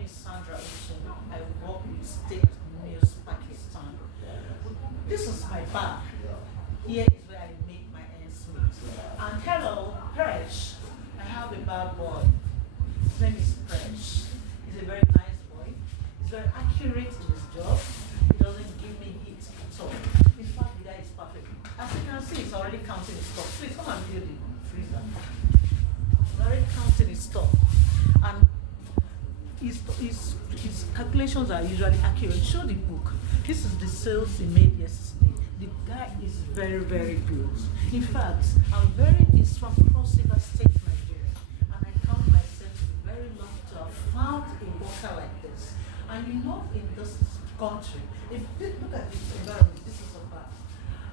name is Sandra. I work with State News Pakistan. This is my bar. Here is where I make my ends meet. And hello, Presh. I have a bad boy. His name is Presh. He's a very nice boy. He's very accurate in his job. He doesn't give me heat at all. In fact, the guy is perfect. As you can see, he's already counting his stock. Please come and view the freezer. He's already counting his stock. And his calculations are usually accurate. Show the book. This is the sales he made yesterday. The guy is very, very good. In fact, he's from Cross River State, Nigeria. And I count myself to be very lucky to have found a worker like this. And you know, in this country, look at this environment, this is so bad.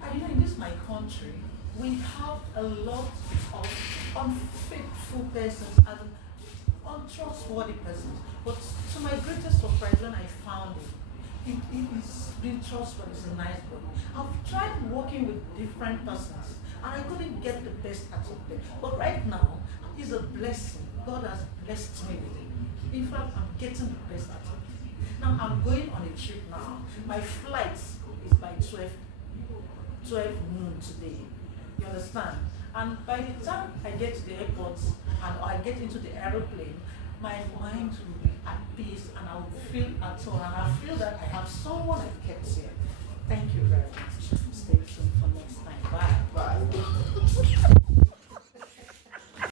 And you know, in this my country, we have a lot of unfaithful persons and untrustworthy persons. But to my greatest surprise, when I found him, he's been trustworthy, he's a nice boy. I've tried working with different persons and I couldn't get the best out of them. But right now, he's a blessing. God has blessed me with him. In fact, I'm getting the best out of him. Now, I'm going on a trip now. My flight is by 12 noon today. You understand? And by the time I get to the airport and I get into the aeroplane, my mind will be at peace and I will feel at home and I feel that I have someone I've kept here. Thank you very much. Stay tuned for next time. Bye. Bye.